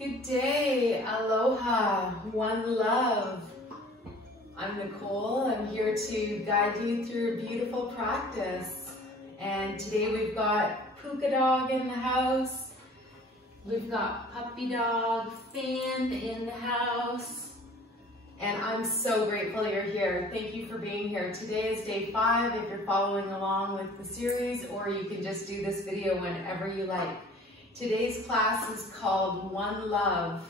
Good day, aloha, one love. I'm Nicole. I'm here to guide you through a beautiful practice. And today we've got Puka Dog in the house. We've got Puppy Dog, Fan in the house. And I'm so grateful you're here. Thank you for being here. Today is day 5 if you're following along with the series, or you can just do this video whenever you like. Today's class is called OneLove.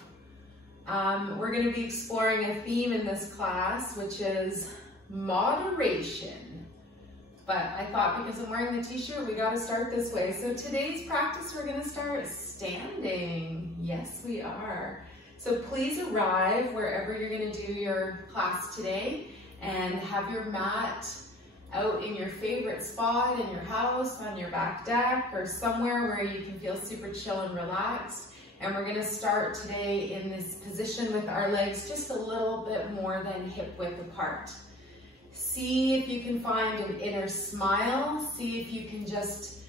We're going to be exploring a theme in this class, which is moderation. But I thought because I'm wearing the t-shirt, we got to start this way. So today's practice, we're going to start standing. Yes, we are. So please arrive wherever you're going to do your class today and have your mat out in your favorite spot in your house, on your back deck, or somewhere where you can feel super chill and relaxed. And we're gonna start today in this position with our legs just a little bit more than hip width apart. See if you can find an inner smile. See if you can just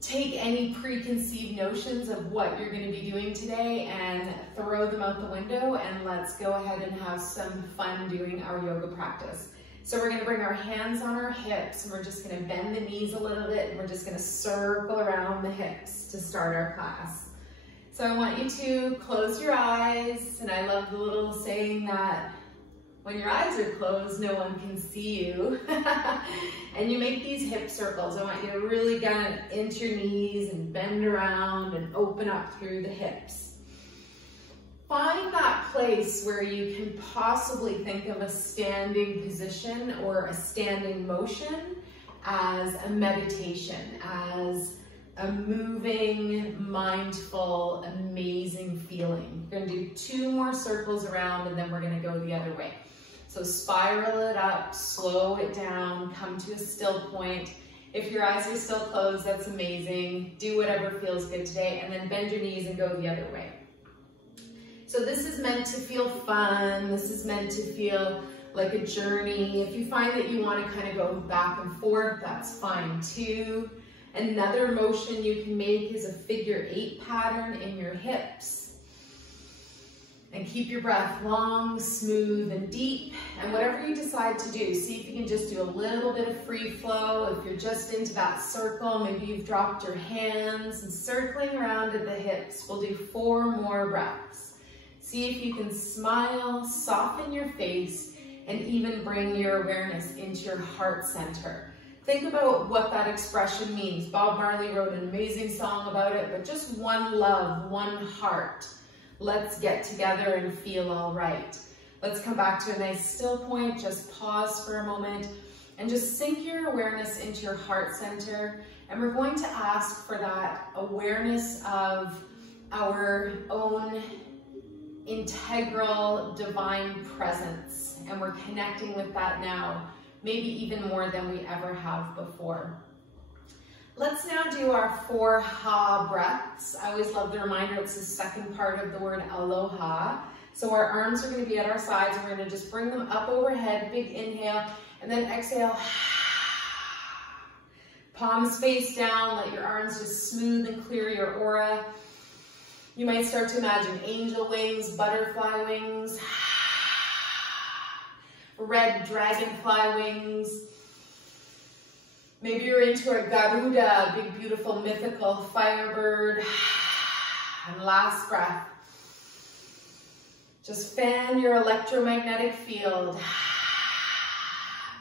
take any preconceived notions of what you're gonna be doing today and throw them out the window, and let's go ahead and have some fun doing our yoga practice. So we're gonna bring our hands on our hips, and we're just gonna bend the knees a little bit, and we're just gonna circle around the hips to start our class. So I want you to close your eyes, and I love the little saying that when your eyes are closed, no one can see you. And you make these hip circles. I want you to really get into your knees and bend around and open up through the hips. Find that place where you can possibly think of a standing position or a standing motion as a meditation, as a moving, mindful, amazing feeling. We're gonna do 2 more circles around, and then we're gonna go the other way. So spiral it up, slow it down, come to a still point. If your eyes are still closed, that's amazing. Do whatever feels good today, and then bend your knees and go the other way. So this is meant to feel fun. This is meant to feel like a journey. If you find that you want to kind of go back and forth, that's fine too. Another motion you can make is a figure 8 pattern in your hips. And keep your breath long, smooth, and deep. And whatever you decide to do, see if you can just do a little bit of free flow. If you're just into that circle, maybe you've dropped your hands and circling around at the hips. We'll do 4 more breaths. See if you can smile, soften your face, and even bring your awareness into your heart center. Think about what that expression means. Bob Marley wrote an amazing song about it, but just one love, one heart. Let's get together and feel all right. Let's come back to a nice still point. Just pause for a moment and just sink your awareness into your heart center. And we're going to ask for that awareness of our own integral divine presence, and we're connecting with that now, maybe even more than we ever have before. Let's now do our 4 ha breaths. I always love the reminder it's the second part of the word aloha. So our arms are going to be at our sides, and we're going to just bring them up overhead, big inhale, and then exhale. Palms face down, let your arms just smooth and clear your aura. You might start to imagine angel wings, butterfly wings, red dragonfly wings. Maybe you're into a Garuda, big, beautiful, mythical firebird. And last breath. Just fan your electromagnetic field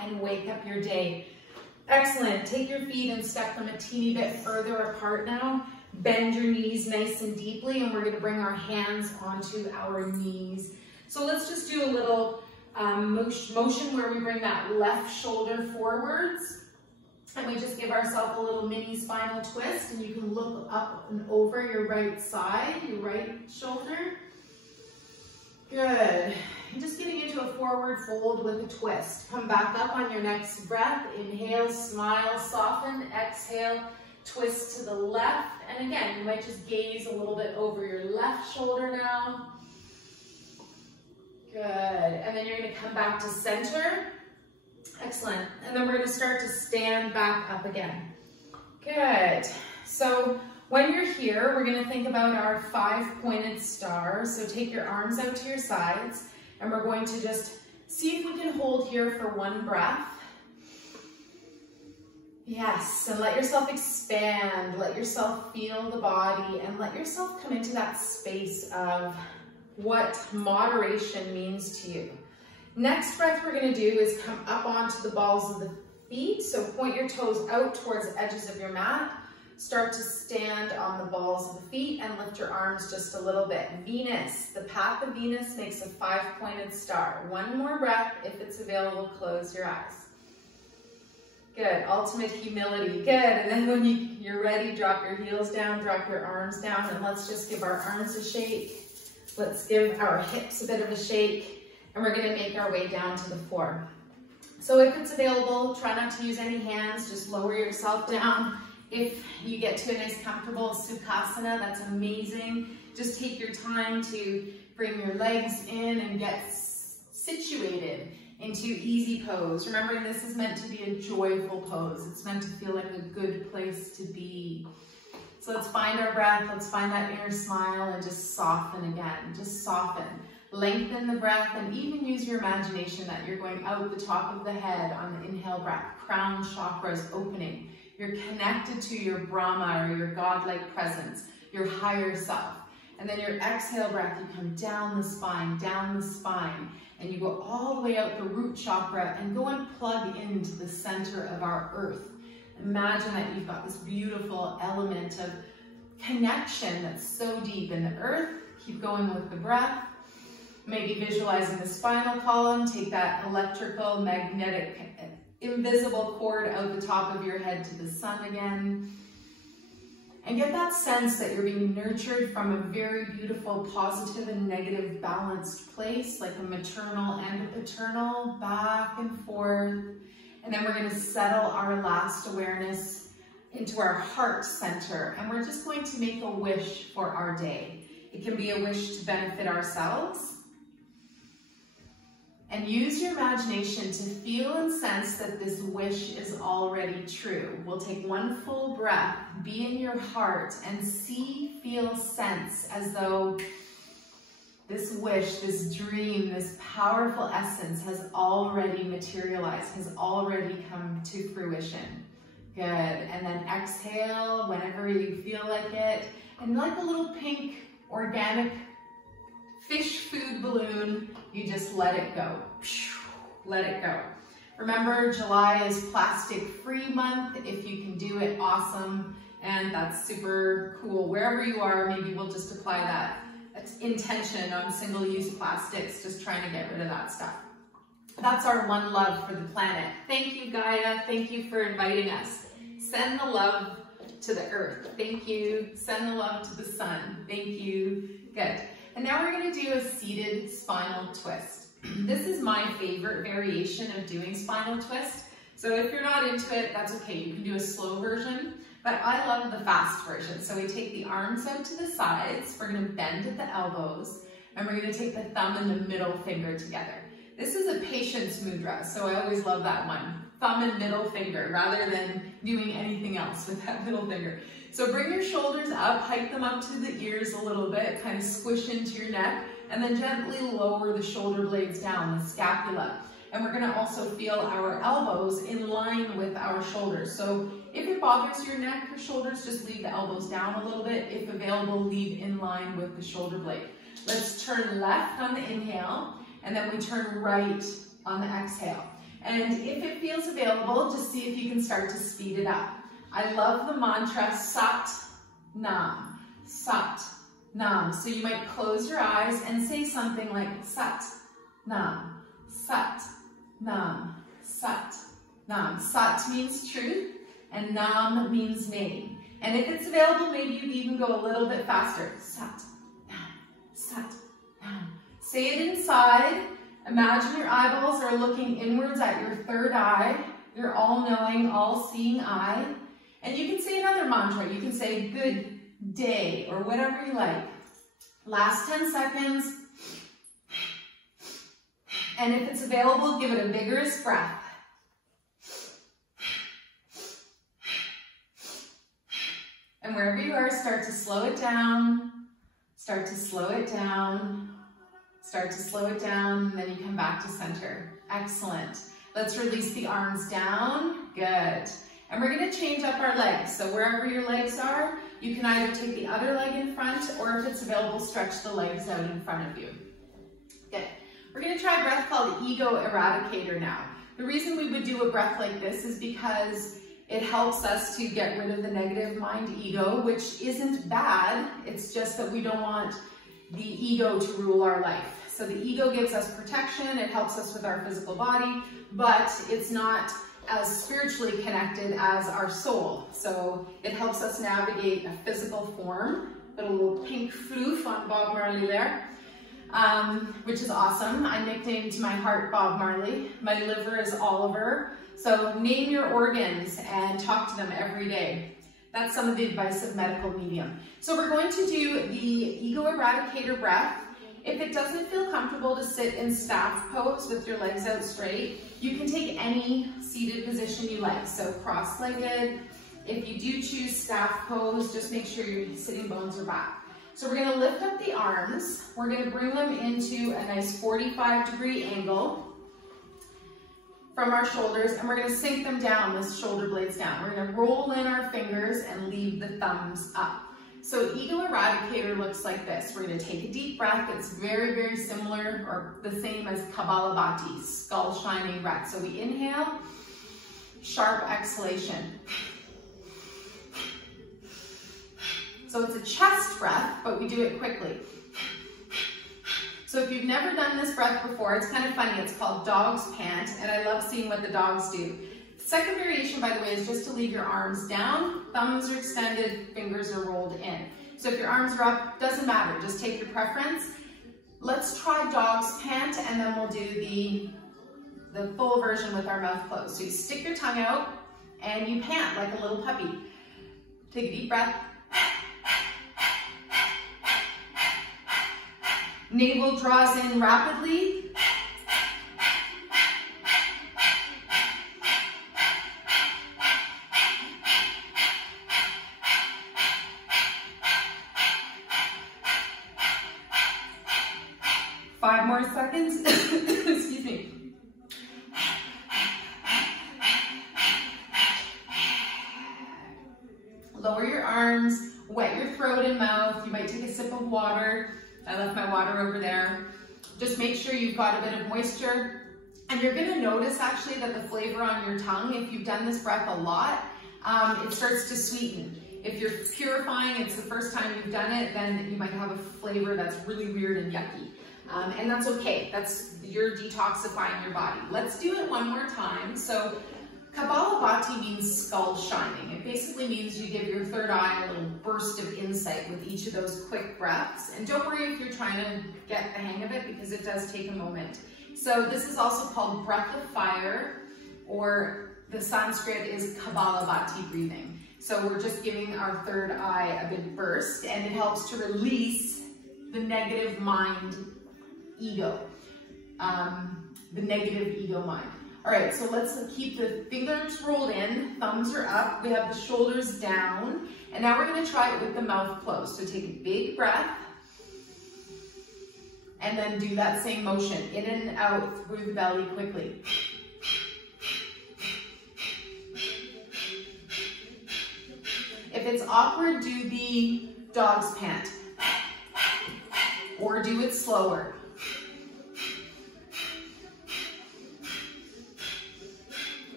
and wake up your day. Excellent. Take your feet and step them a teeny bit further apart now. Bend your knees nice and deeply, and we're going to bring our hands onto our knees. So let's just do a little motion where we bring that left shoulder forwards, and we just give ourselves a little mini spinal twist, and you can look up and over your right side, your right shoulder. Good. And just getting into a forward fold with a twist. Come back up on your next breath. Inhale, smile, soften. Exhale, twist to the left. And again, you might just gaze a little bit over your left shoulder now. Good. And then you're going to come back to center. Excellent. And then we're going to start to stand back up again. Good. So When you're here, we're gonna think about our 5-pointed star. So take your arms out to your sides, and we're going to just see if we can hold here for 1 breath. Yes, and let yourself expand, let yourself feel the body, and let yourself come into that space of what moderation means to you. Next breath we're gonna do is come up onto the balls of the feet. So point your toes out towards the edges of your mat. Start to stand on the balls of the feet and lift your arms just a little bit. Venus, the path of Venus makes a 5-pointed star. 1 more breath. If it's available, close your eyes. Good, ultimate humility, good. And then when you're ready, drop your heels down, drop your arms down, and let's just give our arms a shake. Let's give our hips a bit of a shake, and we're gonna make our way down to the floor. So if it's available, try not to use any hands, just lower yourself down. If you get to a nice comfortable Sukhasana, that's amazing. Just take your time to bring your legs in and get situated into easy pose. Remembering this is meant to be a joyful pose. It's meant to feel like a good place to be. So let's find our breath, let's find that inner smile and just soften again, just soften. Lengthen the breath and even use your imagination that you're going out the top of the head on the inhale breath. Crown chakra is opening. You're connected to your Brahma or your godlike presence, your higher self. And then your exhale breath, you come down the spine, and you go all the way out the root chakra and go and plug into the center of our earth. Imagine that you've got this beautiful element of connection that's so deep in the earth. Keep going with the breath. Maybe visualizing the spinal column. Take that electrical, magnetic, invisible cord out the top of your head to the sun again. And get that sense that you're being nurtured from a very beautiful, positive and negative balanced place, like a maternal and a paternal, back and forth. And then we're going to settle our last awareness into our heart center. And we're just going to make a wish for our day. It can be a wish to benefit ourselves. And use your imagination to feel and sense that this wish is already true. We'll take 1 full breath, be in your heart, and see, feel, sense as though this wish, this dream, this powerful essence has already materialized, has already come to fruition. Good. And then exhale whenever you feel like it. And like a little pink organic fish food balloon, you just let it go. Let it go. Remember, July is plastic free month. If you can do it, awesome. And that's super cool. Wherever you are, maybe we'll just apply that intention on single-use plastics, just trying to get rid of that stuff. That's our one love for the planet. Thank you, Gaia. Thank you for inviting us. Send the love to the earth. Thank you. Send the love to the sun. Thank you. Good. And now we're going to do a seated spinal twist. This is my favorite variation of doing spinal twist. So if you're not into it, that's okay. You can do a slow version, but I love the fast version. So we take the arms out to the sides. We're going to bend at the elbows, and we're going to take the thumb and the middle finger together. This is a patience mudra, so I always love that one. Thumb and middle finger, rather than doing anything else with that middle finger. So bring your shoulders up, hike them up to the ears a little bit, kind of squish into your neck, and then gently lower the shoulder blades down, the scapula. And we're gonna also feel our elbows in line with our shoulders. So if it bothers your neck or shoulders, just leave the elbows down a little bit. If available, leave in line with the shoulder blade. Let's turn left on the inhale, and then we turn right on the exhale. And if it feels available, just see if you can start to speed it up. I love the mantra Sat Nam, Sat Nam. So you might close your eyes and say something like Sat Nam, Sat Nam, Sat Nam. Sat means truth and Nam means name. And if it's available, maybe you'd even go a little bit faster. Sat Nam, Sat Nam. Say it inside. Imagine your eyeballs are looking inwards at your third eye, your all-knowing, all-seeing eye. And you can say another mantra. You can say good day or whatever you like. Last 10 seconds. And if it's available, give it a vigorous breath. And And wherever you are, start to slow it down, start to slow it down, start to slow it down, and then you come back to center. Excellent. Let's release the arms down. Good. And we're going to change up our legs. So wherever your legs are, you can either take the other leg in front, or if it's available, stretch the legs out in front of you. Good. We're going to try a breath called Ego Eradicator now. The reason we would do a breath like this is because it helps us to get rid of the negative mind ego, which isn't bad. It's just that we don't want the ego to rule our life. So the ego gives us protection. It helps us with our physical body, but it's not as spiritually connected as our soul. So it helps us navigate a physical form. Got a little pink floof on Bob Marley there, which is awesome. I nicknamed my heart Bob Marley. My liver is Oliver. So name your organs and talk to them every day. That's some of the advice of medical medium. So we're going to do the Ego Eradicator breath. If it doesn't feel comfortable to sit in staff pose with your legs out straight, you can take any seated position you like. So cross-legged. If you do choose staff pose, just make sure your sitting bones are back. So we're going to lift up the arms. We're going to bring them into a nice 45-degree angle from our shoulders, and we're going to sink them down, the shoulder blades down. We're going to roll in our fingers and leave the thumbs up. So Ego Eradicator looks like this. We're going to take a deep breath. It's very, very similar or the same as Kapalabhati, skull shining breath. So we inhale, sharp exhalation. So it's a chest breath, but we do it quickly. So if you've never done this breath before, it's kind of funny. It's called dog's pant, and I love seeing what the dogs do. Second variation, by the way, is just to leave your arms down, thumbs are extended, fingers are rolled in. So if your arms are up, doesn't matter, just take your preference. Let's try dog's pant, and then we'll do the full version with our mouth closed. So you stick your tongue out, and you pant like a little puppy. Take a deep breath. Navel draws in rapidly. Five more seconds. Excuse me. Lower your arms, wet your throat and mouth. You might take a sip of water. I left my water over there. Just make sure you've got a bit of moisture. And you're gonna notice actually that the flavor on your tongue, if you've done this breath a lot, it starts to sweeten. If you're purifying, it's the first time you've done it, then you might have a flavor that's really weird and yucky. And that's okay. You're detoxifying your body. Let's do it one more time. So Kapalabhati means skull shining. It basically means you give your third eye a little burst of insight with each of those quick breaths. And don't worry if you're trying to get the hang of it, because it does take a moment. So this is also called breath of fire, or the Sanskrit is Kapalabhati breathing. So we're just giving our third eye a big burst, and it helps to release the negative mind ego, the negative ego mind. All right, so let's keep the fingers rolled in, thumbs are up, we have the shoulders down, and now we're gonna try it with the mouth closed. So take a big breath, and then do that same motion, in and out through the belly quickly. If it's awkward, do the dog's pant, or do it slower.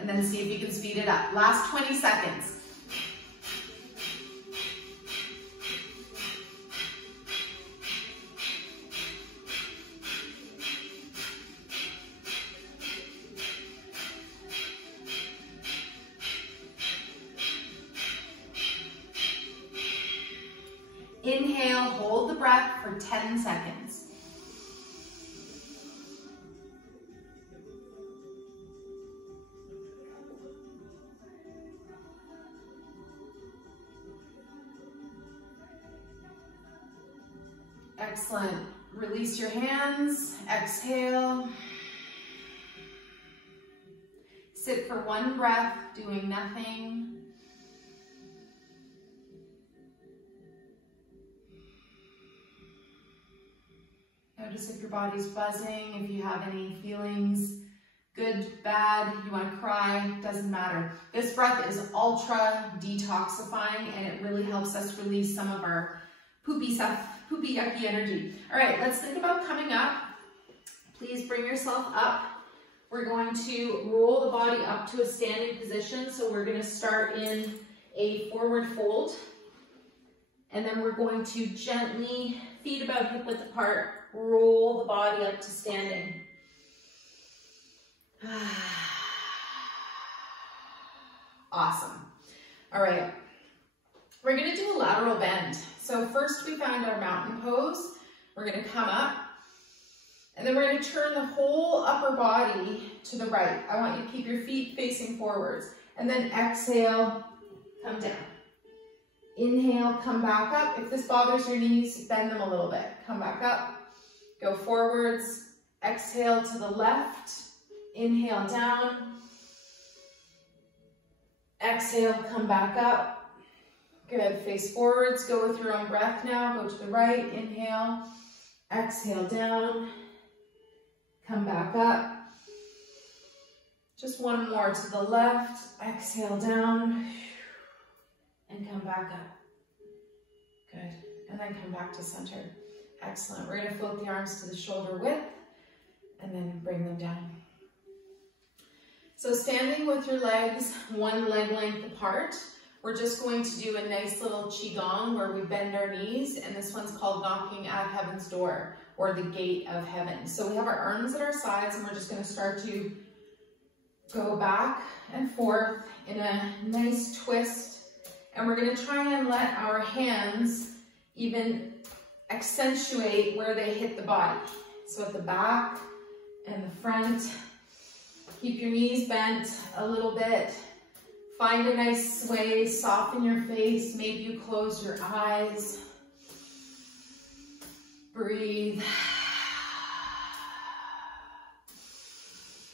And then see if you can speed it up. Last 20 seconds. Inhale, hold the breath for 10 seconds. Excellent. Release your hands, exhale. Sit for one breath, doing nothing. Notice if your body's buzzing, if you have any feelings, good, bad, you want to cry, doesn't matter. This breath is ultra detoxifying and it really helps us release some of our poopy stuff, poopy yucky energy. All right, let's think about coming up. Please bring yourself up. We're going to roll the body up to a standing position. So we're going to start in a forward fold. And then we're going to gently, feet about hip width apart, roll the body up to standing. Awesome. All right. We're going to do a lateral bend. So first we found our mountain pose. We're going to come up. And then we're going to turn the whole upper body to the right. I want you to keep your feet facing forwards. And then exhale, come down. Inhale, come back up. If this bothers your knees, bend them a little bit. Come back up, go forwards. Exhale to the left. Inhale down. Exhale, come back up. Good, face forwards. Go with your own breath now. Go to the right, inhale. Exhale down. Come back up. Just one more to the left. Exhale down. And come back up. Good. And then come back to center. Excellent. We're going to float the arms to the shoulder width and then bring them down. So standing with your legs one leg length apart, we're just going to do a nice little qigong where we bend our knees, and this one's called knocking at heaven's door, or the gate of heaven. So we have our arms at our sides, and we're just going to start to go back and forth in a nice twist. And we're going to try and let our hands even accentuate where they hit the body. So at the back and the front, keep your knees bent a little bit. Find a nice sway, soften your face. Maybe you close your eyes. Breathe.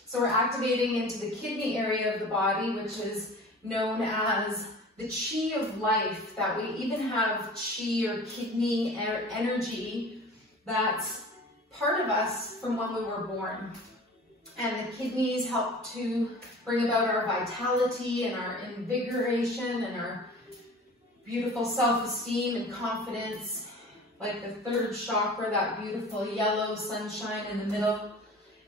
So we're activating into the kidney area of the body, which is known as the chi of life, that we even have chi or kidney energy that's part of us from when we were born. And the kidneys help to bring about our vitality and our invigoration and our beautiful self-esteem and confidence, like the third chakra, that beautiful yellow sunshine in the middle.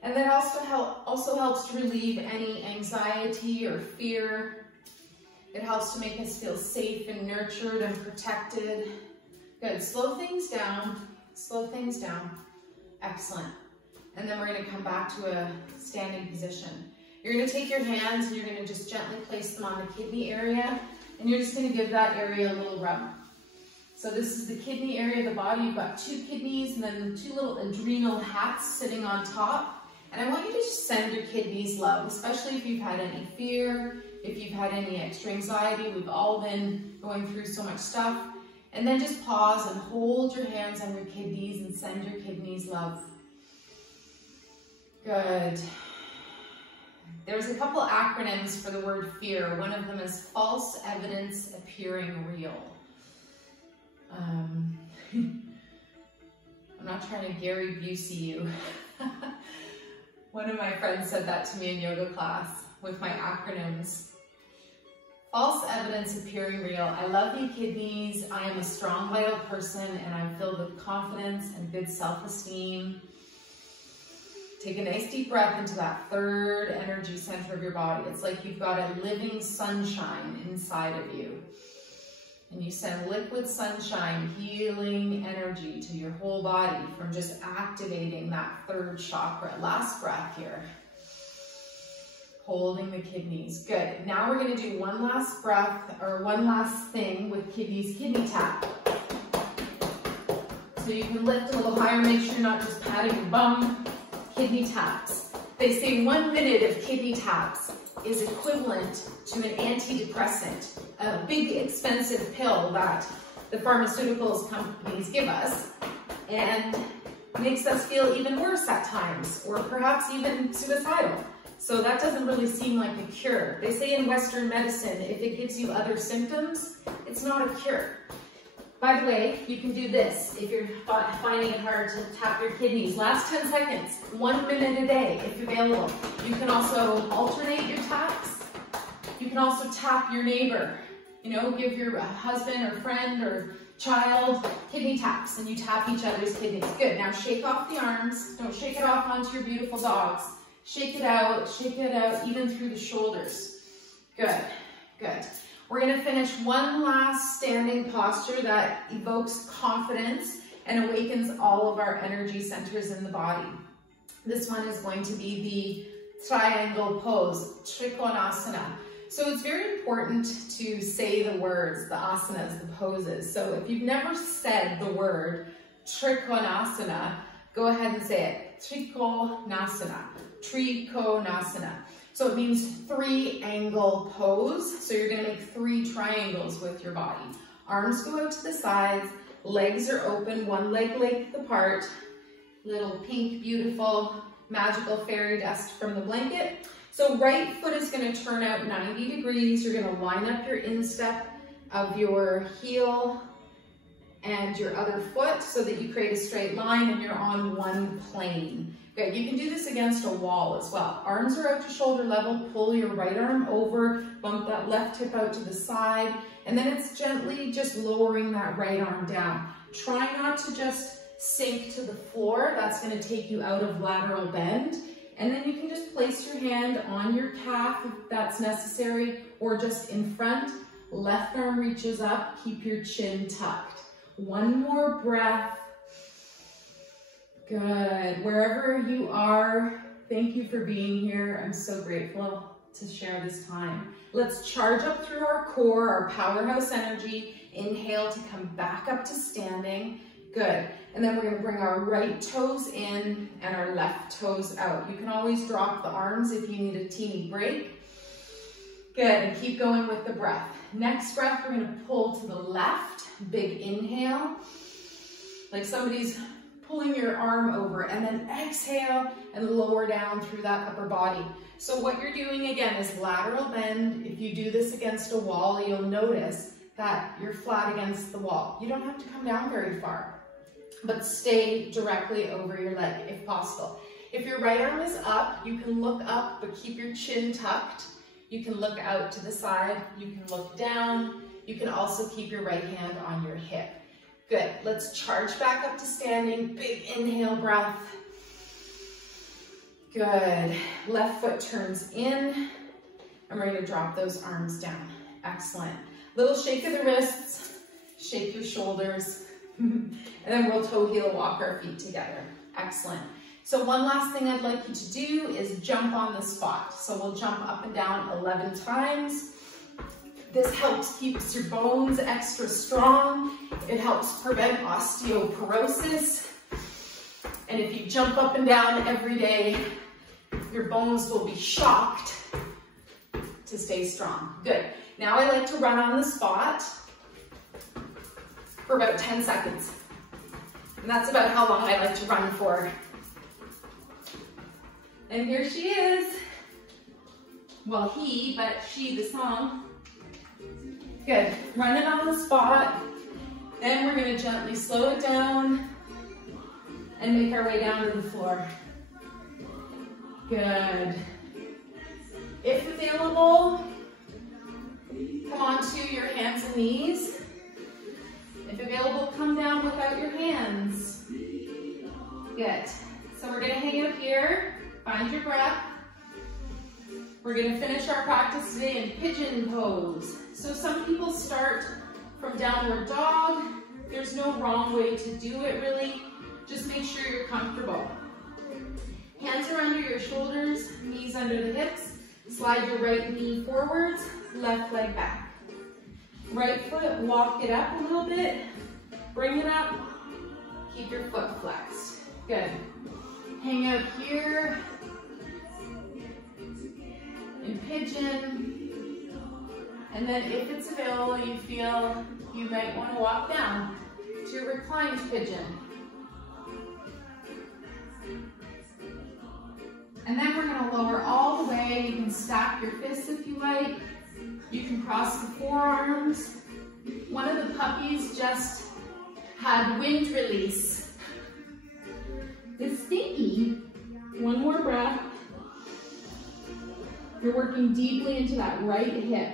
And that also helps to relieve any anxiety or fear. It helps to make us feel safe and nurtured and protected. Good. Slow things down. Slow things down. Excellent. And then we're going to come back to a standing position. You're going to take your hands and you're going to just gently place them on the kidney area. And you're just going to give that area a little rub. So this is the kidney area of the body. You've got two kidneys and then two little adrenal hats sitting on top. And I want you to just send your kidneys love, especially if you've had any fear, if you've had any extra anxiety. We've all been going through so much stuff. And then just pause and hold your hands on your kidneys and send your kidneys love. Good. There's a couple acronyms for the word fear. One of them is false evidence appearing real. I'm not trying to Gary Busey you. One of my friends said that to me in yoga class with my acronyms. False evidence appearing real. I love you, kidneys. I am a strong, vital person, and I'm filled with confidence and good self-esteem. Take a nice deep breath into that third energy center of your body. It's like you've got a living sunshine inside of you. And you send liquid sunshine, healing energy to your whole body from just activating that third chakra. Last breath here. Holding the kidneys. Good. Now we're going to do one last breath, or one last thing with kidneys. Kidney tap. So you can lift a little higher. Make sure you're not just patting your bum. Kidney taps. They say 1 minute of kidney taps is equivalent to an antidepressant, a big expensive pill that the pharmaceuticals companies give us and makes us feel even worse at times, or perhaps even suicidal. So that doesn't really seem like a cure. They say in Western medicine, if it gives you other symptoms, it's not a cure. By the way, you can do this if you're finding it hard to tap your kidneys. Last 10 seconds, 1 minute a day if available. You can also alternate your taps. You can also tap your neighbor. You know, give your husband or friend or child kidney taps, and you tap each other's kidneys. Good. Now shake off the arms. Don't shake it off onto your beautiful dogs. Shake it out even through the shoulders. Good, good. We're gonna finish one last standing posture that evokes confidence and awakens all of our energy centers in the body. This one is going to be the triangle pose, Trikonasana. So it's very important to say the words, the asanas, the poses. So if you've never said the word Trikonasana, go ahead and say it. Trikonasana, Trikonasana. So it means 3-angle pose. So you're gonna make 3 triangles with your body. Arms go out to the sides, legs are open, one leg length apart. Little pink, beautiful, magical fairy dust from the blanket. So right foot is gonna turn out 90 degrees. You're gonna line up your instep of your heel and your other foot so that you create a straight line and you're on one plane. Good, you can do this against a wall as well. Arms are out to shoulder level, pull your right arm over, bump that left hip out to the side, and then it's gently just lowering that right arm down. Try not to just sink to the floor. That's gonna take you out of lateral bend. And then you can just place your hand on your calf if that's necessary, or just in front. Left arm reaches up, keep your chin tucked. One more breath. Good. Wherever you are, thank you for being here. I'm so grateful to share this time. Let's charge up through our core, our powerhouse energy. Inhale to come back up to standing. Good. And then we're going to bring our right toes in and our left toes out. You can always drop the arms if you need a teeny break. Good. And keep going with the breath. Next breath, we're going to pull to the left. Big inhale. Like somebody's pulling your arm over, and then exhale and lower down through that upper body. So what you're doing again is lateral bend. If you do this against a wall, you'll notice that you're flat against the wall. You don't have to come down very far, but stay directly over your leg if possible. If your right arm is up, you can look up, but keep your chin tucked. You can look out to the side. You can look down. You can also keep your right hand on your hip. Good. Let's charge back up to standing. Big inhale breath. Good. Left foot turns in, and we're going to drop those arms down. Excellent. Little shake of the wrists, shake your shoulders, and then we'll toe heel walk our feet together. Excellent. So one last thing I'd like you to do is jump on the spot. So we'll jump up and down 11 times. This helps keeps your bones extra strong. It helps prevent osteoporosis. And if you jump up and down every day, your bones will be shocked to stay strong. Good. Now I like to run on the spot for about 10 seconds. And that's about how long I like to run for. And here she is. Well, he, but she, the song. Good. Run it on the spot. Then we're going to gently slow it down and make our way down to the floor. Good. If available, come onto your hands and knees. If available, come down without your hands. Good. So we're going to hang out here. Find your breath. We're going to finish our practice today in pigeon pose. So some people start from downward dog. There's no wrong way to do it really. Just make sure you're comfortable. Hands are under your shoulders, knees under the hips. Slide your right knee forwards, left leg back. Right foot, walk it up a little bit. Bring it up. Keep your foot flexed. Good. Hang out here. In pigeon, and then if it's available, you feel you might want to walk down to reclined pigeon. And then we're going to lower all the way. You can stack your fists if you like. You can cross the forearms. One of the puppies just had wind release. It's stinky. One more breath. You're working deeply into that right hip.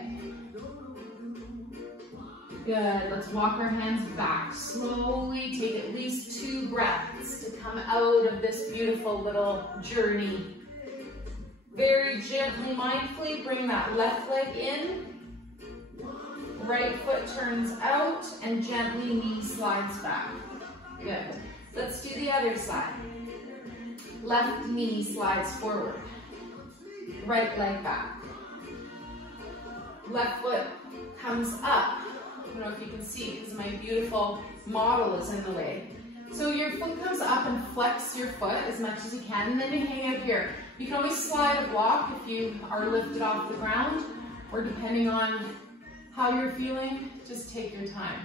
Good, let's walk our hands back. Slowly take at least 2 breaths to come out of this beautiful little journey. Very gently, mindfully, bring that left leg in. Right foot turns out and gently knee slides back. Good. Let's do the other side. Left knee slides forward. Right leg back. Left foot comes up. I don't know if you can see because my beautiful model is in the way. So your foot comes up and flex your foot as much as you can, and then you hang out here. You can always slide a block if you are lifted off the ground, or depending on how you're feeling, just take your time.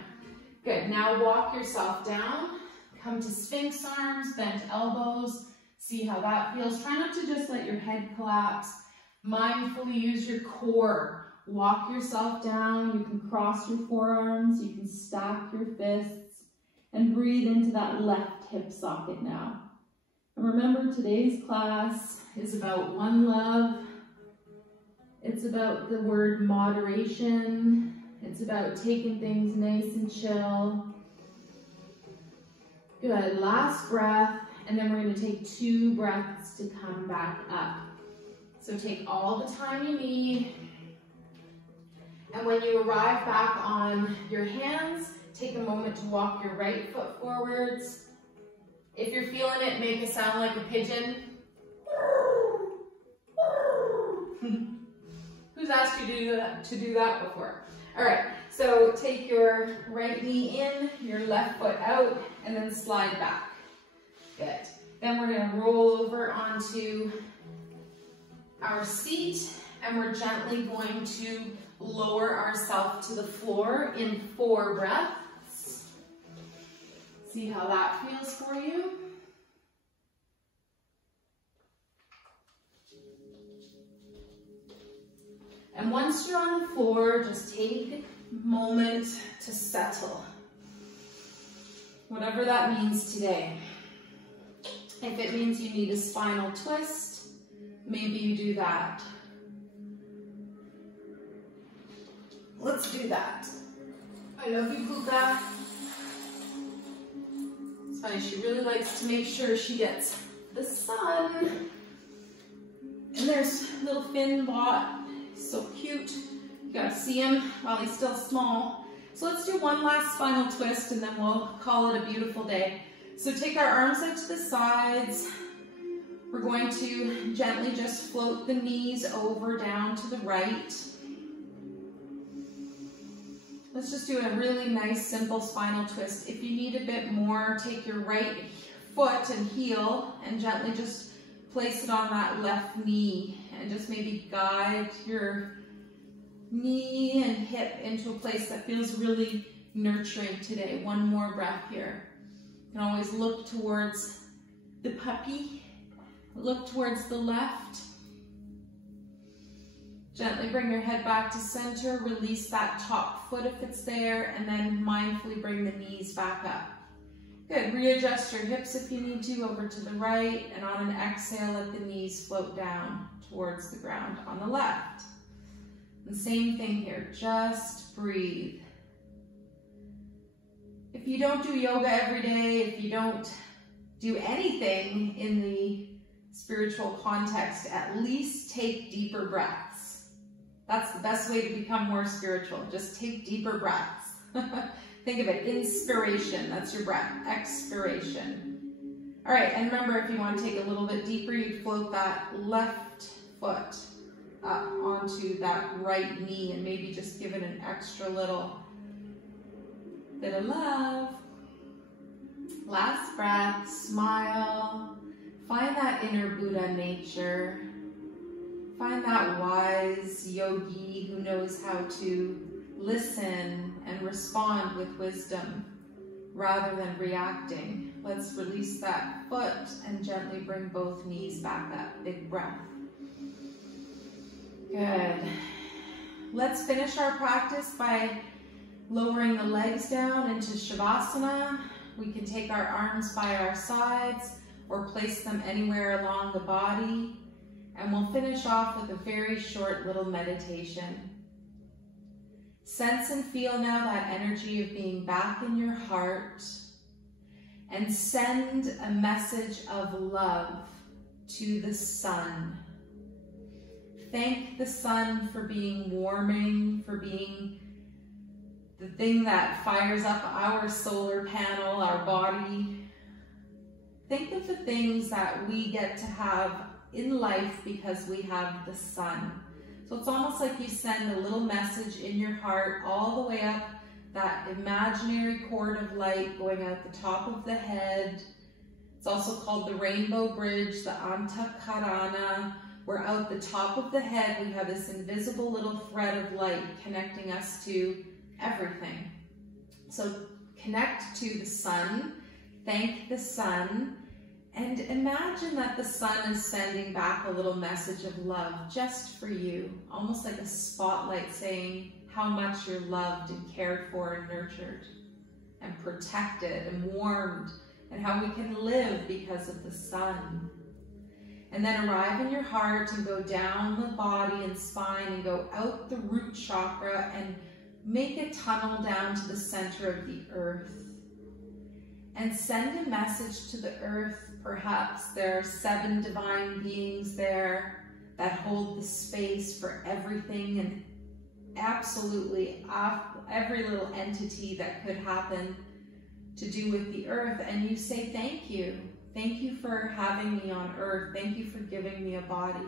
Good, now walk yourself down. Come to Sphinx arms, bent elbows. See how that feels. Try not to just let your head collapse. Mindfully use your core. Walk yourself down. You can cross your forearms. You can stack your fists. And breathe into that left hip socket now. And remember, today's class is about one love. It's about the word moderation. It's about taking things nice and chill. Good, last breath, and then we're going to take 2 breaths to come back up. So take all the time you need, and when you arrive back on your hands, take a moment to walk your right foot forwards. If you're feeling it, make a sound like a pigeon. Who's asked you to do that before? All right, so take your right knee in, your left foot out, and then slide back. Good. Then we're gonna roll over onto our seat, and we're gently going to lower ourselves to the floor in 4 breaths. See how that feels for you. And once you're on the floor, just take a moment to settle. Whatever that means today. If it means you need a spinal twist, maybe you do that. Let's do that. I love you, Puka. It's funny, she really likes to make sure she gets the sun. And there's little Finn bot. So cute. You gotta see him while he's still small. So let's do one last spinal twist and then we'll call it a beautiful day. So take our arms out to the sides. We're going to gently just float the knees over down to the right. Let's just do a really nice simple spinal twist. If you need a bit more, take your right foot and heel and gently just place it on that left knee. And just maybe guide your knee and hip into a place that feels really nurturing today. One more breath here. You can always look towards the puppy. Look towards the left. Gently bring your head back to center. Release that top foot if it's there. And then mindfully bring the knees back up. Good, readjust your hips if you need to over to the right, and on an exhale, let the knees float down towards the ground on the left. And same thing here, just breathe. If you don't do yoga every day, if you don't do anything in the spiritual context, at least take deeper breaths. That's the best way to become more spiritual, just take deeper breaths. Think of it, inspiration, that's your breath, expiration. All right, and remember, if you want to take a little bit deeper, you float that left foot up onto that right knee and maybe just give it an extra little bit of love. Last breath, smile. Find that inner Buddha nature. Find that wise yogi who knows how to listen and respond with wisdom rather than reacting. Let's release that foot and gently bring both knees back up. Big breath. Good. Let's finish our practice by Lowering the legs down into Shavasana. We can take our arms by our sides or place them anywhere along the body. And we'll finish off with a very short little meditation. Sense and feel now that energy of being back in your heart, and send a message of love to the sun. Thank the sun for being warming, for being the thing that fires up our solar panel, our body. Think of the things that we get to have in life because we have the sun. So it's almost like you send a little message in your heart all the way up that imaginary cord of light going out the top of the head. It's also called the rainbow bridge, the Antakarana, where out the top of the head we have this invisible little thread of light connecting us to everything. So connect to the sun, thank the sun, and imagine that the sun is sending back a little message of love just for you, almost like a spotlight saying how much you're loved and cared for and nurtured and protected and warmed, and how we can live because of the sun. And then arrive in your heart and go down the body and spine and go out the root chakra and make a tunnel down to the center of the earth. And send a message to the earth. Perhaps there are 7 divine beings there that hold the space for everything and absolutely every little entity that could happen to do with the earth. And you say, thank you. Thank you for having me on earth. Thank you for giving me a body.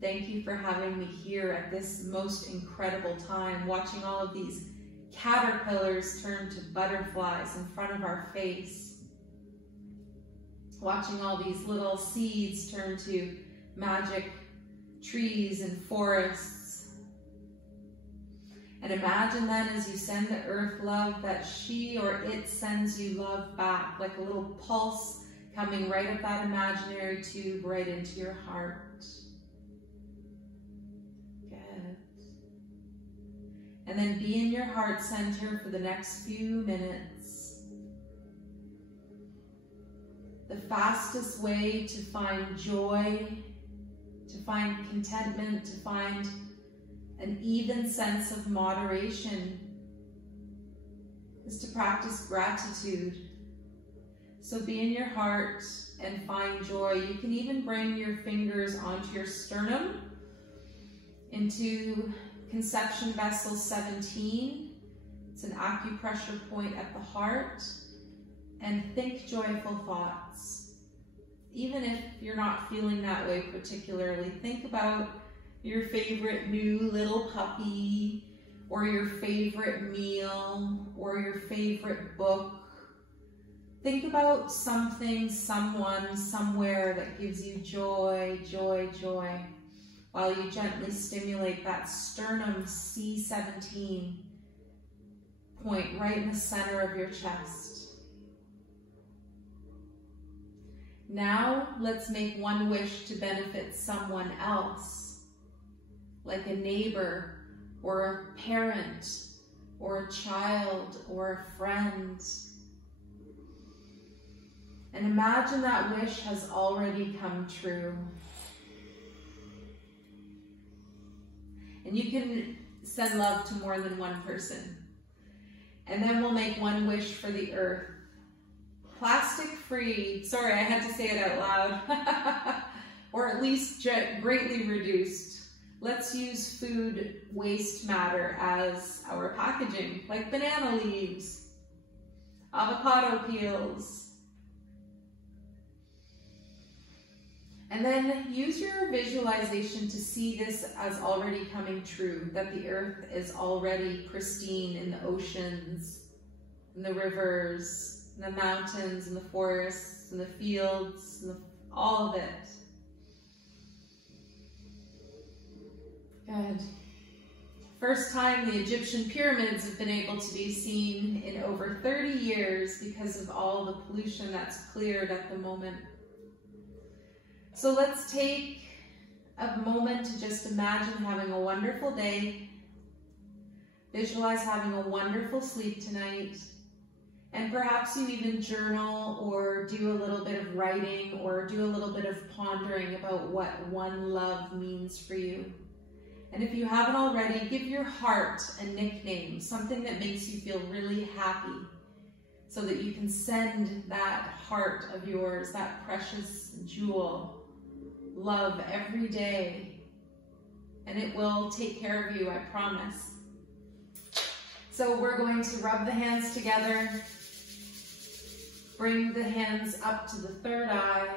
Thank you for having me here at this most incredible time, watching all of these caterpillars turn to butterflies in front of our face. Watching all these little seeds turn to magic trees and forests. And imagine then as you send the earth love that she or it sends you love back, like a little pulse coming right at that imaginary tube right into your heart. Good. And then be in your heart center for the next few minutes. The fastest way to find joy, to find contentment, to find an even sense of moderation is to practice gratitude. So be in your heart and find joy. You can even bring your fingers onto your sternum into conception vessel 17. It's an acupressure point at the heart. And think joyful thoughts. Even if you're not feeling that way particularly, think about your favorite new little puppy, or your favorite meal, or your favorite book. Think about something, someone, somewhere that gives you joy, joy, joy, while you gently stimulate that sternum C17 point right in the center of your chest. Now let's make one wish to benefit someone else, like a neighbor, or a parent, or a child, or a friend. And imagine that wish has already come true. And you can send love to more than one person. And then we'll make one wish for the earth. Plastic free, sorry, I had to say it out loud, or at least greatly reduced. Let's use food waste matter as our packaging, like banana leaves, avocado peels. And then use your visualization to see this as already coming true, that the earth is already pristine in the oceans, in the rivers, in the mountains, in the forests, in the fields, in all of it. Good. First time the Egyptian pyramids have been able to be seen in over 30 years because of all the pollution that's cleared at the moment. So let's take a moment to just imagine having a wonderful day, Visualize having a wonderful sleep tonight. And perhaps you even journal or do a little bit of writing or do a little bit of pondering about what one love means for you. And if you haven't already, give your heart a nickname, something that makes you feel really happy, so that you can send that heart of yours, that precious jewel, love every day. And it will take care of you, I promise. So we're going to rub the hands together. Bring the hands up to the third eye.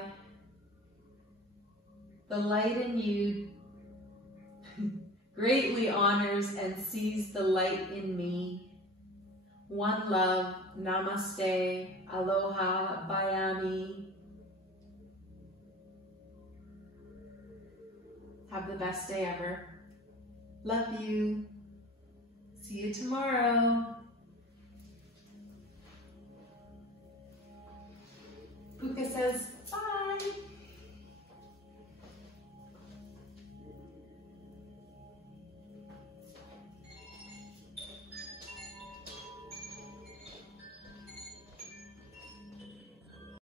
The light in you greatly honors and sees the light in me. One love, namaste, aloha, bayami. Have the best day ever. Love you. See you tomorrow. Puka says,